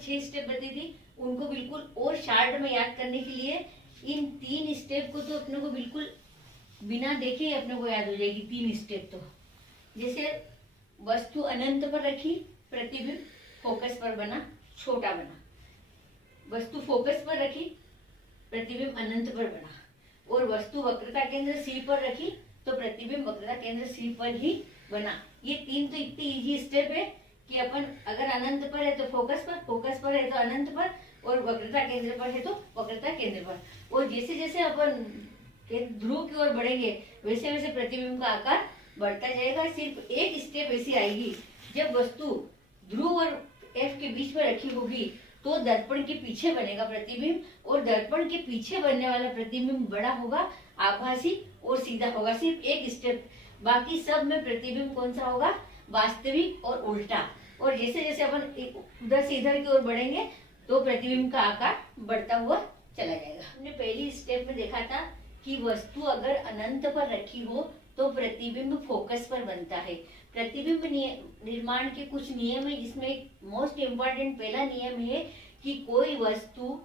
6 step बताई थी, उनको बिल्कुल और शार्ट में याद करने के लिए इन 3 स्टेप को तो अपने को बिल्कुल बिना देखे ही अपने को याद हो जाएगी। 3 स्टेप तो जैसे वस्तु अनंत पर रखी, प्रतिबिंब फोकस पर बना, छोटा बना। वस्तु फोकस पर रखी, प्रतिबिंब अनंत पर बना। और वस्तु वक्रता केंद्र सी पर रखी तो प्रतिबिंब वक्रता केंद्र सी पर ही बना। ये 3 तो इतने इजी स्टेप है कि अपन अगर अनंत पर है तो फोकस पर है तो अनंत पर, और वक्रता केंद्र पर है तो वक्रता केंद्र पर। और जैसे जैसे अपन ध्रुव की ओर बढ़ेंगे वैसे वैसे प्रतिबिंब का आकार बढ़ता जाएगा। सिर्फ एक स्टेप ऐसी आएगी जब वस्तु ध्रुव और एफ के बीच में रखी होगी तो दर्पण के पीछे बनेगा प्रतिबिंब, और दर्पण के पीछे बनने वाला प्रतिबिंब बड़ा होगा, आभासी और सीधा होगा। सिर्फ एक स्टेप, बाकी सब में प्रतिबिंब कौन सा होगा, वास्तविक और उल्टा। और जैसे जैसे अपन उधर से इधर की ओर बढ़ेंगे तो प्रतिबिंब का आकार बढ़ता हुआ चला जाएगा। हमने पहली स्टेप में देखा था कि वस्तु अगर अनंत पर रखी हो तो प्रतिबिंब फोकस पर बनता है। प्रतिबिंब निर्माण के कुछ नियम है, जिसमें मोस्ट इम्पोर्टेंट पहला नियम है कि कोई वस्तु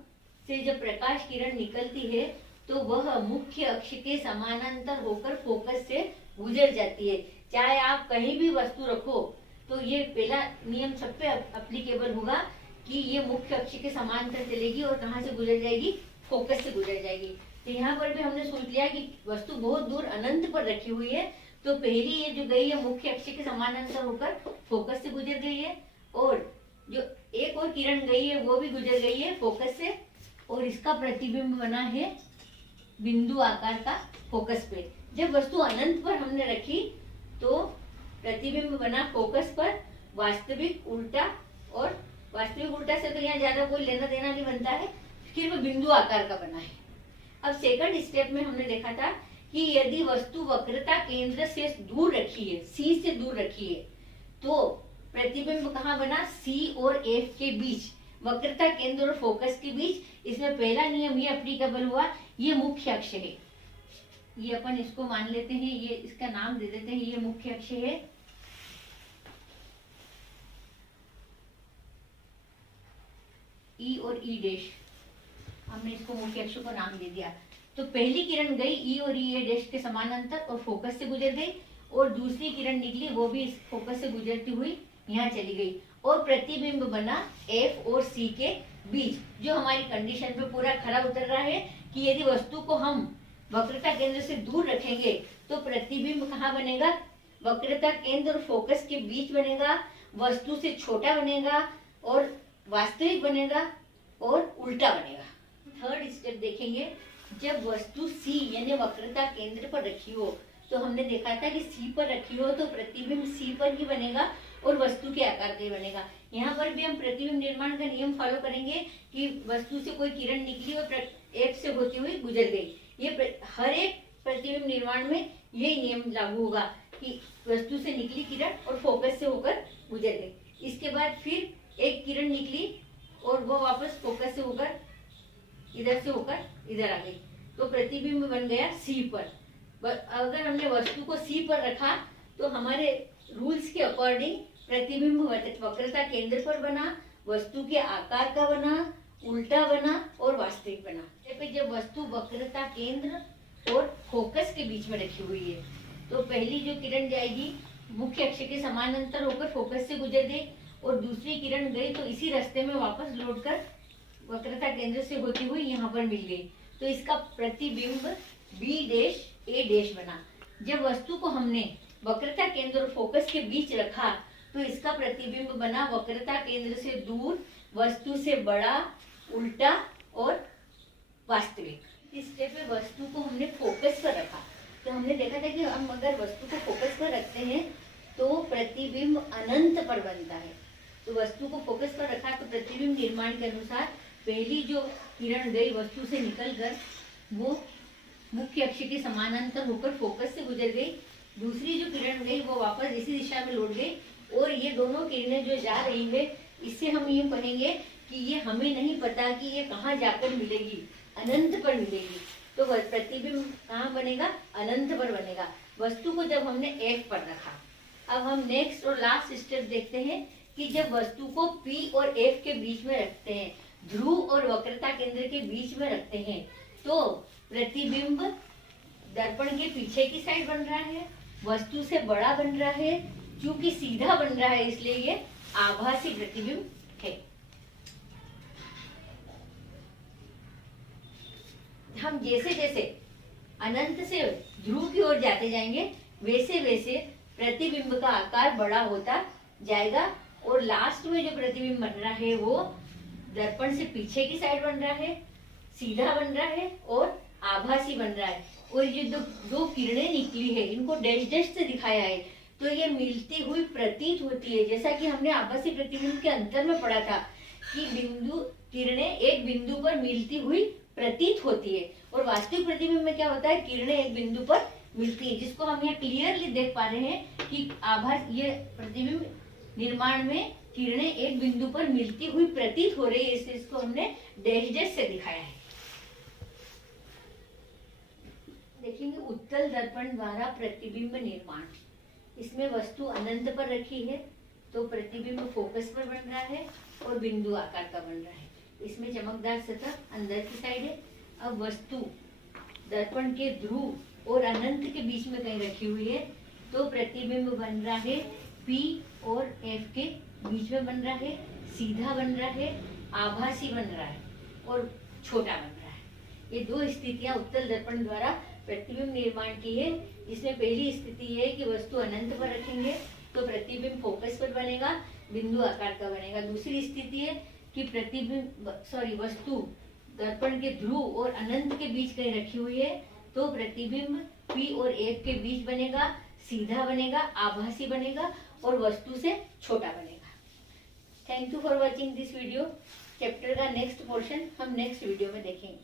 से जब प्रकाश किरण निकलती है तो वह मुख्य अक्ष के समानांतर होकर फोकस से गुजर जाती है। चाहे आप कहीं भी वस्तु रखो तो ये पहला नियम सब पे अप्लीकेबल होगा कि ये मुख्य अक्ष के समांतर चलेगी और कहाँ से गुजर जाएगी, फोकस से गुजर जाएगी। तो यहाँ पर भी हमने सोच लिया कि वस्तु बहुत दूर अनंत पर रखी हुई है तो पहली ये जो गई है मुख्य अक्ष के समानांतर होकर फोकस से गुजर गई है, और जो एक और किरण गई है वो भी गुजर गई है फोकस से, और इसका प्रतिबिंब बना है बिंदु आकार का फोकस पे। जब वस्तु अनंत पर हमने रखी तो प्रतिबिंब बना फोकस पर, वास्तविक उल्टा, और वास्तविक उल्टा से तो यहाँ ज्यादा कोई लेना देना नहीं बनता है, फिर वो बिंदु आकार का बना है। अब सेकंड स्टेप में हमने देखा था कि यदि वस्तु वक्रता केंद्र से दूर रखी है, सी से दूर रखी है, तो प्रतिबिंब कहाँ बना, सी और एफ के बीच, वक्रता केंद्र और फोकस के बीच। इसमें पहला नियम ये एप्लीकेबल हुआ, ये मुख्य अक्ष है, ये अपन इसको मान लेते हैं, ये इसका नाम दे देते हैं, ये मुख्य अक्ष है। ई और ई डैश, हमने इसको मुख्य अक्ष को नाम दे दिया। तो पहली किरण गई ई और ई डैश के समानांतर और फोकस से गुजर गई, और दूसरी किरण निकली वो भी इस फोकस से गुजरती हुई यहाँ चली गई, और प्रतिबिंब बना एफ और सी के बीच। जो हमारी कंडीशन पे पूरा खरा उतर रहा है कि यदि वस्तु को हम वक्रता केंद्र से दूर रखेंगे तो प्रतिबिंब कहाँ बनेगा, वक्रता केंद्र और फोकस के बीच बनेगा, वस्तु से छोटा बनेगा, और वास्तविक बनेगा, और उल्टा बनेगा। थर्ड स्टेप देखेंगे, जब वस्तु सी यानी वक्रता केंद्र पर रखी हो तो हमने देखा था कि सी पर रखी हो तो प्रतिबिंब सी पर ही बनेगा और वस्तु के आकार का ही बनेगा। यहाँ पर भी हम प्रतिबिंब निर्माण का नियम फॉलो करेंगे कि वस्तु से कोई किरण निकली और एफ से होती हुई गुजर गई। ये हर एक प्रतिबिंब निर्माण में यही नियम लागू होगा कि वस्तु से निकली किरण और फोकस से होकर गुजर गई। इसके बाद फिर एक किरण निकली और वो वापस फोकस से होकर इधर से होकर इधर आ गई, तो प्रतिबिंब बन गया सी पर। अगर हमने वस्तु को सी पर रखा तो हमारे रूल्स के अकॉर्डिंग प्रतिबिंब वक्रता केंद्र पर बना, वस्तु के आकार का बना, उल्टा बना और वास्तविक बना। जब वस्तु वक्रता केंद्र और फोकस के बीच में रखी हुई है तो पहली जो किरण जाएगी मुख्य अक्ष के समानांतर होकर फोकस से गुजर गई, और दूसरी किरण गई तो इसी रास्ते में वापस लौटकर वक्रता केंद्र से होती हुई यहाँ पर मिल गई, तो इसका प्रतिबिंब बी डैश ए डैश बना। जब वस्तु को हमने वक्रता केंद्र और फोकस के बीच रखा तो इसका प्रतिबिंब बना वक्रता केंद्र से दूर, वस्तु से बड़ा, उल्टा और वास्तविक। इस स्टेप में वस्तु को हमने फोकस पर रखा तो हमने देखा था कि हम अगर वस्तु को फोकस पर रखते हैं तो प्रतिबिंब अनंत पर बनता है। तो वस्तु को फोकस पर रखा तो प्रतिबिंब निर्माण के अनुसार पहली जो किरण गई वस्तु से निकलकर वो मुख्य अक्ष के समानांतर होकर फोकस से गुजर गई, दूसरी जो किरण गई वो वापस इसी दिशा में लौट गई, और ये दोनों किरणें जो जा रही है इससे हम यूँ कहेंगे कि ये हमें नहीं पता कि ये कहाँ जाकर मिलेगी, अनंत पर मिलेगी। तो प्रतिबिंब कहाँ बनेगा, अनंत पर बनेगा। वस्तु को जब हमने एफ पर रखा, अब हम नेक्स्ट और लास्ट स्टेप देखते हैं कि जब वस्तु को P और F के बीच में रखते हैं, ध्रुव और वक्रता केंद्र के बीच में रखते हैं, तो प्रतिबिंब दर्पण के पीछे की साइड बन रहा है, वस्तु से बड़ा बन रहा है, क्योंकि सीधा बन रहा है इसलिए ये आभासी प्रतिबिंब है। हम जैसे जैसे अनंत से ध्रुव की ओर जाते जाएंगे वैसे वैसे प्रतिबिंब का आकार बड़ा होता जाएगा और लास्ट में जो प्रतिबिंब बन रहा है वो दर्पण से पीछे की साइड बन रहा है, सीधा बन रहा है और आभासी बन रहा है। और ये दो किरणें निकली है, इनको डैश डैश से दिखाया है, तो ये मिलती हुई प्रतीत होती है। जैसा कि हमने आभासी प्रतिबिंब के अंतर में पढ़ा था कि किरणें एक बिंदु पर मिलती हुई प्रतीत होती है, और वास्तविक प्रतिबिंब में क्या होता है, किरणें एक बिंदु पर मिलती है, जिसको हम यहाँ क्लियरली देख पा रहे हैं कि ये प्रतिबिंब निर्माण में किरणें एक बिंदु पर मिलती हुई प्रतीत हो रही है, इसको हमने डैश डैश से दिखाया है। देखेंगे उत्तल दर्पण द्वारा प्रतिबिंब निर्माण। इसमें वस्तु अनंत पर रखी है तो प्रतिबिंब फोकस पर बन रहा है और बिंदु आकार का बन रहा है। इसमें चमकदार सतह अंदर की साइड है। अब वस्तु दर्पण के ध्रुव और अनंत के बीच में कहीं रखी हुई है तो प्रतिबिंब बन रहा है P और F के बीच में बन रहा है, सीधा बन रहा है, आभासी बन रहा है और छोटा बन रहा है। ये दो स्थितियां उत्तल दर्पण द्वारा प्रतिबिंब निर्माण की है। इसमें पहली स्थिति है कि वस्तु अनंत पर रखेंगे तो प्रतिबिंब फोकस पर बनेगा, बिंदु आकार का बनेगा। दूसरी स्थिति है कि वस्तु दर्पण के ध्रुव और अनंत के बीच कहीं रखी हुई है तो प्रतिबिंब P और F के बीच बनेगा, सीधा बनेगा, आभासी बनेगा और वस्तु से छोटा बनेगा। Thank you for watching this video. Chapter का नेक्स्ट पोर्शन हम नेक्स्ट वीडियो में देखेंगे।